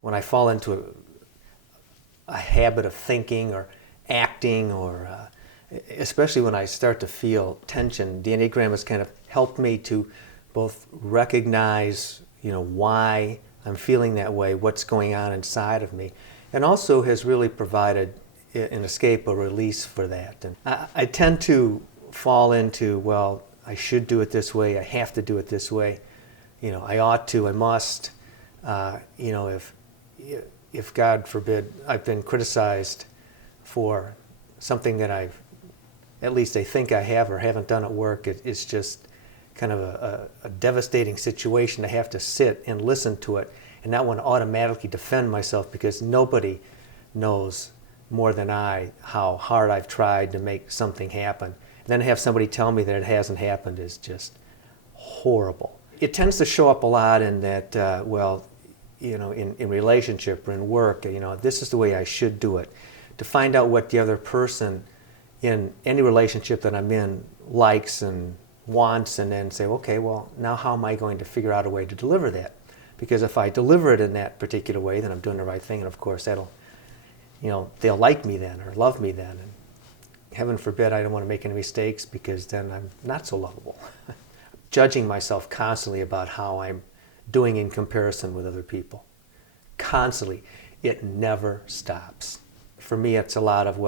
When I fall into a habit of thinking or acting, or especially when I start to feel tension, the Enneagram has kind of helped me to both recognize, why I'm feeling that way, what's going on inside of me, and also has really provided an escape, a release for that. And I tend to fall into, well, I should do it this way, I have to do it this way, I ought to, I must. If God forbid I've been criticized for something that at least I think I have or haven't done at work, it's just kind of a devastating situation to have to sit and listen to it and not want to automatically defend myself, because nobody knows more than I how hard I've tried to make something happen. And then to have somebody tell me that it hasn't happened is just horrible. It tends to show up a lot in that, in relationship or in work, this is the way I should do it. To find out what the other person in any relationship that I'm in likes and wants, and then say, okay, well, now how am I going to figure out a way to deliver that? Because if I deliver it in that particular way, then I'm doing the right thing, and of course that'll, they'll like me then or love me then. And heaven forbid I don't want to make any mistakes, because then I'm not so lovable. Judging myself constantly about how I'm doing in comparison with other people. Constantly. It never stops. For me, it's a lot of,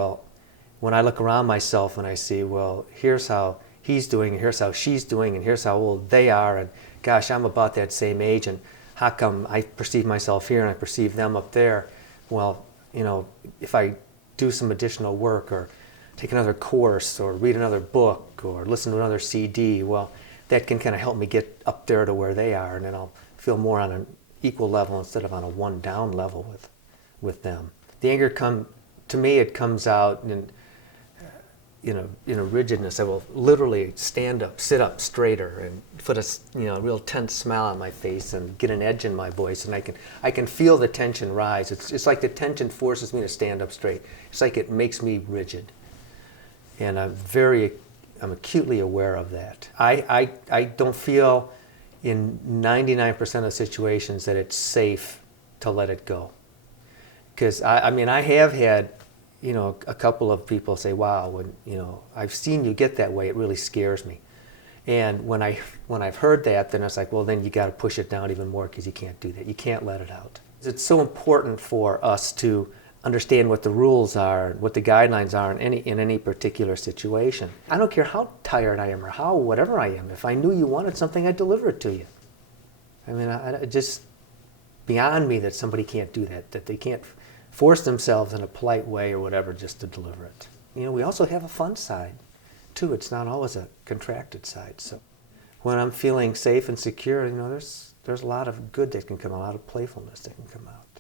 when I look around myself and I see, here's how he's doing, and here's how she's doing, and here's how old they are, and gosh, I'm about that same age, and how come I perceive myself here and I perceive them up there? Well, if I do some additional work or take another course or read another book or listen to another CD, that can kind of help me get up there to where they are, and then I'll feel more on an equal level instead of on a one down level with them. The anger to me, it comes out in a rigidness. I will literally stand up, sit up straighter, and put a real tense smile on my face and get an edge in my voice, and I can feel the tension rise. It's like the tension forces me to stand up straight. It's like it makes me rigid, and I'm acutely aware of that. I don't feel in 99% of situations that it's safe to let it go. Because I have had, a couple of people say, wow, when, I've seen you get that way, it really scares me. And when I've heard that, then it's like, well, then you got to push it down even more, because you can't do that. You can't let it out. It's so important for us to understand what the rules are, what the guidelines are in any particular situation. I don't care how tired I am or how whatever I am. If I knew you wanted something, I'd deliver it to you. I just beyond me that somebody can't do that they can't force themselves in a polite way or whatever just to deliver it. We also have a fun side too. It's not always a contracted side. So when I'm feeling safe and secure, there's a lot of good that can come out, a lot of playfulness that can come out.